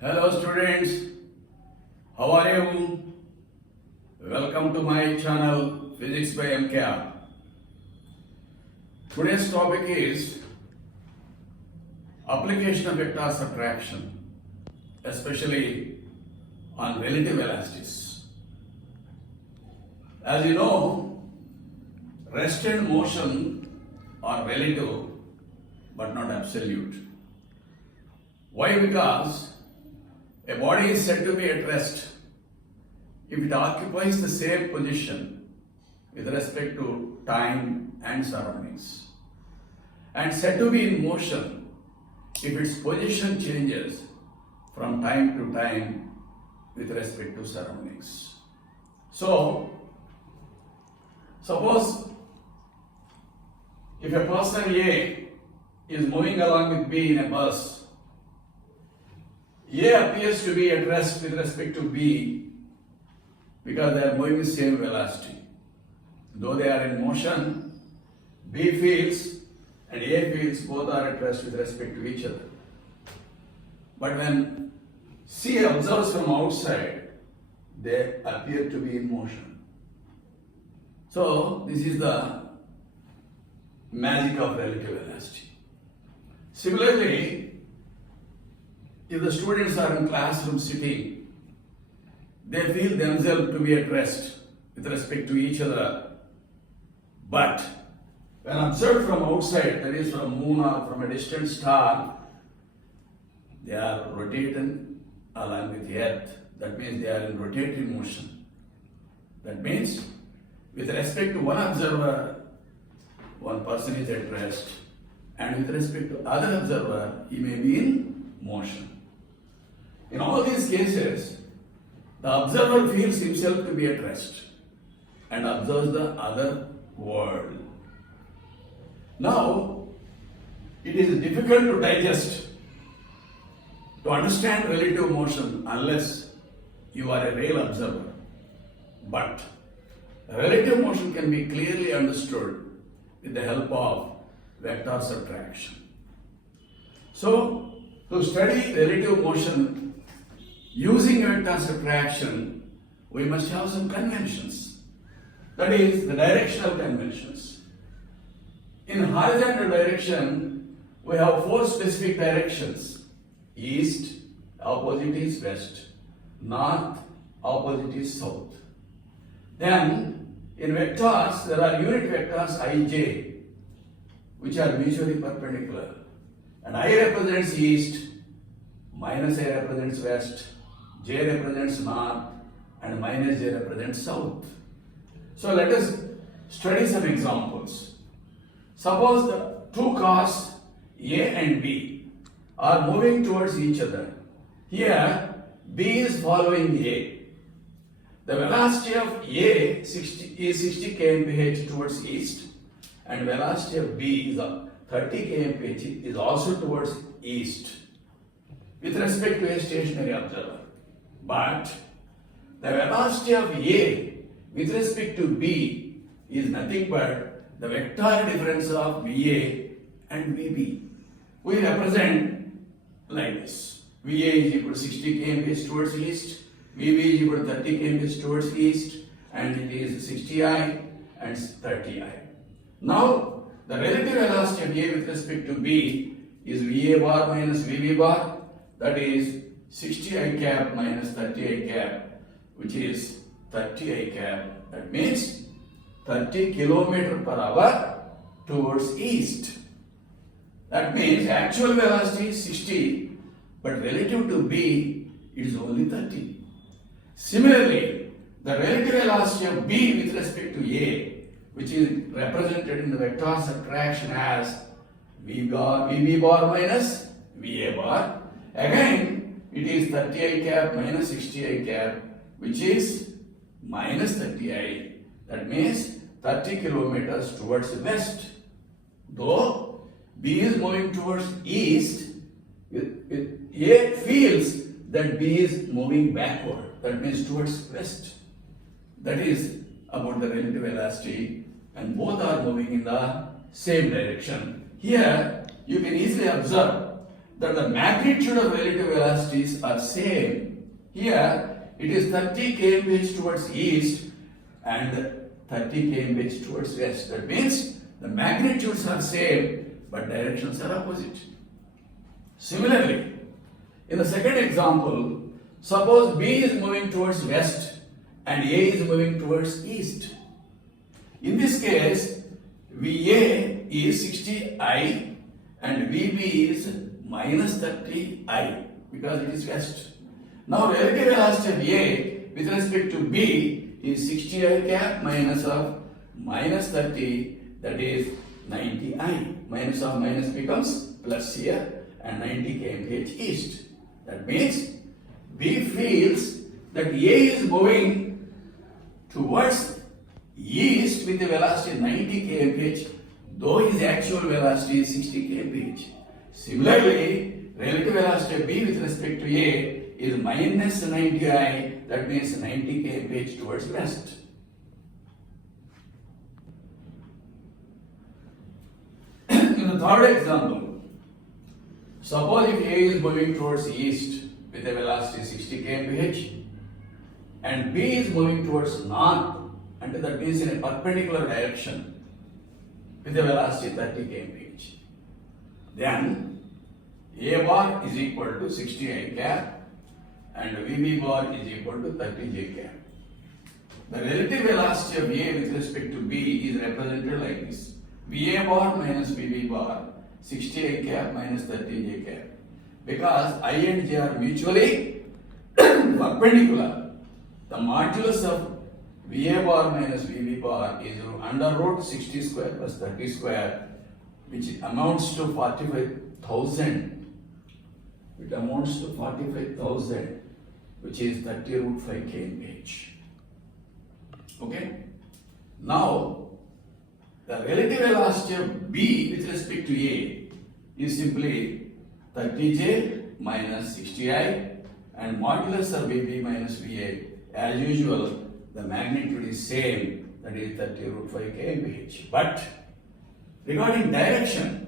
Hello students, how are you? Welcome to my channel Physics by MKR. Today's topic is application of vector subtraction, especially on relative velocities. As you know, rest and motion are relative but not absolute. Why? Because a body is said to be at rest if it occupies the same position with respect to time and surroundings, and said to be in motion if its position changes from time to time with respect to surroundings. So, suppose if a person A is moving along with B in a bus, A appears to be at rest with respect to B because they are moving the same velocity. Though they are in motion, B feels and A feels both are at rest with respect to each other. But when C observes from outside, they appear to be in motion. So, this is the magic of relative velocity. Similarly, if the students are in classroom sitting, they feel themselves to be at rest with respect to each other. But when observed from outside, that is from moon or from a distant star, they are rotating along with the earth. That means they are in rotating motion. That means with respect to one observer, one person is at rest, and with respect to other observer, he may be in motion. In all these cases, the observer feels himself to be at rest and observes the other world. Now, it is difficult to digest, to understand relative motion unless you are a real observer. But relative motion can be clearly understood with the help of vector subtraction. So, to study relative motion using vector subtraction, we must have some conventions. That is, the directional conventions. In horizontal direction, we have four specific directions. East, opposite is west. North, opposite is south. Then, in vectors, there are unit vectors ij, which are mutually perpendicular. And I represents east, minus I represents west, j represents north, and minus j represents south. So let us study some examples. Suppose the two cars A and B are moving towards each other. Here, B is following A. The velocity of A is 60 kmph towards east, and velocity of B is 30 kmph is also towards east with respect to a stationary observer. But the velocity of A with respect to B is nothing but the vector difference of VA and VB. We represent like this. VA is equal to 60 kmph towards east, VB is equal to 30 kmph towards east, and it is 60I and 30I. Now, the relative velocity of A with respect to B is VA bar minus VB bar, that is 60I cap minus 30I cap, which is 30I cap. That means 30 km per hour towards east. That means actual velocity is 60, but relative to B, it is only 30. Similarly, the relative velocity of B with respect to A, which is represented in the vector subtraction as VB bar minus VA bar. Again, it is 30I cap minus 60I cap, which is minus 30I. That means 30 kilometers towards the west. Though B is moving towards east, A feels that B is moving backward. That means towards west. That is about the relative velocity, and both are moving in the same direction. Here, you can easily observe that the magnitude of relative velocities are same. Here it is 30 kmph towards east and 30 kmph towards west. That means the magnitudes are same but directions are opposite. Similarly, in the second example, suppose B is moving towards west and A is moving towards east. In this case, VA is 60I and VB is minus 30I because it is west. Now relative velocity of A with respect to B is 60I cap minus of minus 30, that is 90I. Minus of minus becomes plus here and 90 kmph east. That means B feels that A is moving towards east with a velocity of 90 kmph, though his actual velocity is 60 kmph. Similarly, relative velocity of B with respect to A is minus 90I, that means 90 kmph towards west. In the third example, suppose if A is moving towards east with a velocity 60 kmph and B is moving towards north, and that means in a perpendicular direction with a velocity 30 kmph. Then A bar is equal to 60I cap and VB bar is equal to 30J cap. The relative velocity of A with respect to B is represented like this: VA bar minus VB bar, 60I cap minus 30J cap. Because I and J are mutually perpendicular, the modulus of VA bar minus VB bar is under root 60 square plus 30 square, which amounts to 45,000. It amounts to 45,000, which is 30 root 5 kmph. Okay? Now, the relative velocity of B with respect to A is simply 30J minus 60I and modulus of VB minus VA. As usual, the magnitude is same, that is 30 root 5 kmph. But regarding direction,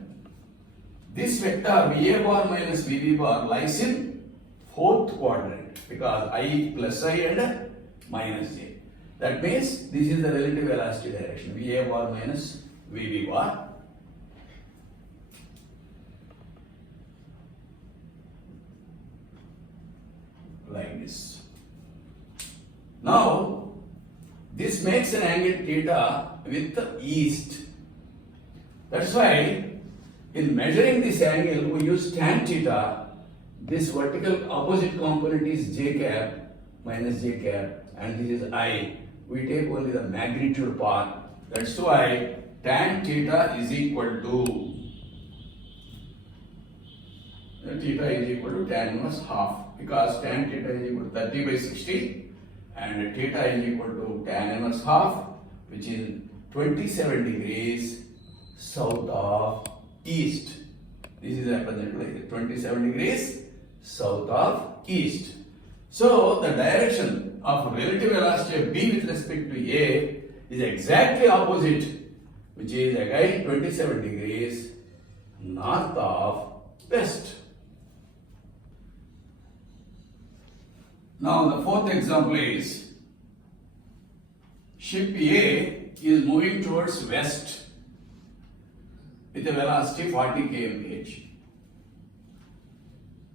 this vector VA bar minus VB bar lies in fourth quadrant because I plus I and minus J. That means this is the relative velocity direction, VA bar minus VB bar. Like this. Now, this makes an angle theta with the east. That's why in measuring this angle we use tan theta. This vertical opposite component is j cap minus j cap and this is I. We take only the magnitude part. That's why tan theta is equal to theta is equal to tan inverse half, because tan theta is equal to 30 by 60 and theta is equal to tan inverse half, which is 27 degrees south of east. This is represented like 27 degrees south of east. So the direction of relative velocity of B with respect to A is exactly opposite, which is again 27 degrees north of west. Now the fourth example is ship A is moving towards west with a velocity 40 kmph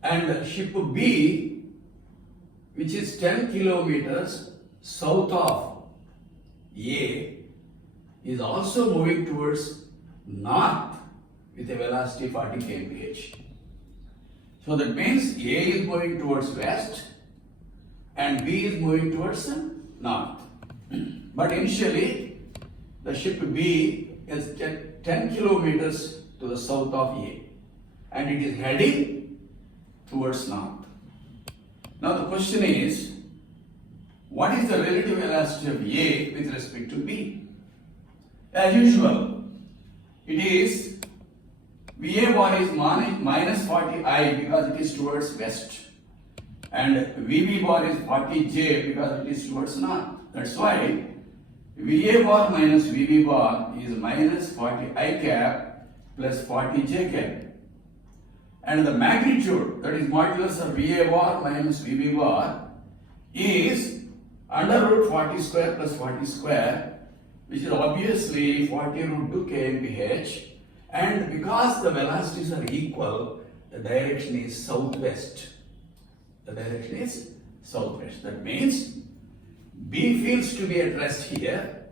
and ship B, which is 10 kilometers south of A, is also moving towards north with a velocity 40 kmph. So that means A is moving towards west and B is moving towards north. But initially, the ship B is 10 kilometers to the south of A and it is heading towards north. Now the question is, what is the relative velocity of A with respect to B? As usual, it is VA bar is minus 40I because it is towards west and VB bar is 40J because it is towards north. That's why VA bar minus VB bar is minus 40I cap plus 40J cap. and the magnitude, that is modulus of VA bar minus VB bar, is under root 40 square plus 40 square, which is obviously 40 root 2 kmph, and because the velocities are equal, the direction is southwest. The direction is southwest. That means B feels to be at rest here,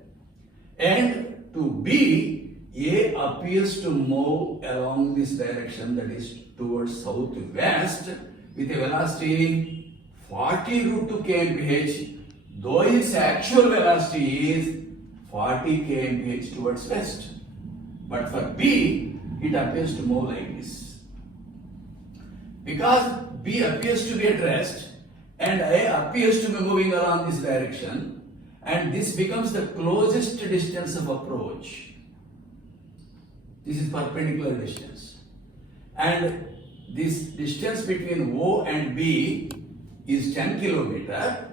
and to B, A appears to move along this direction, that is towards southwest, with a velocity 40 root 2 kmph, though its actual velocity is 40 kmph towards west. But for B, it appears to move like this. Because B appears to be at rest and A appears to be moving along this direction, and this becomes the closest distance of approach. This is perpendicular distance. And this distance between O and B is 10 kilometer,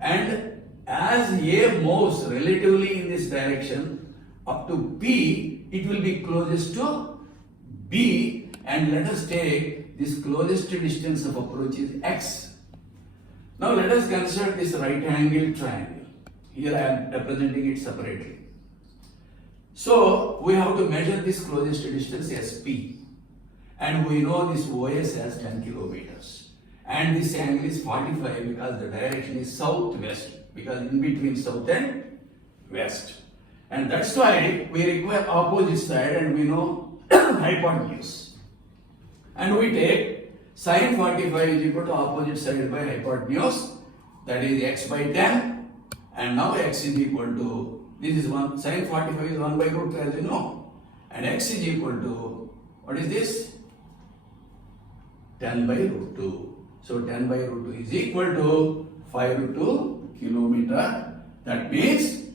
and as A moves relatively in this direction up to P, it will be closest to B, and let us take this closest distance of approach is X. Now let us consider this right angle triangle. Here I am representing it separately. So we have to measure this closest distance as P, and we know this OS as 10 kilometers, and this angle is 45 because the direction is southwest, because in between south and west, and that's why we require opposite side, and we know hypotenuse, and we take sine 45 is equal to opposite side by hypotenuse, that is x by 10, and now x is equal to, this is 1, sine 45 is 1 by root 2 as you know, and x is equal to, what is this? 10 by root 2. So 10 by root 2 is equal to 5 root 2 kilometer. That means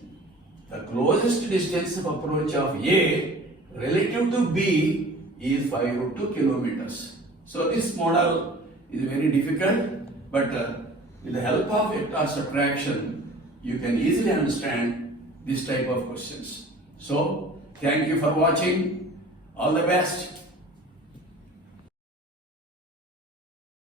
the closest distance of approach of A relative to B is 5 root 2 kilometers. So this model is very difficult, but with the help of vector subtraction, you can easily understand this type of questions. So thank you for watching. All the best.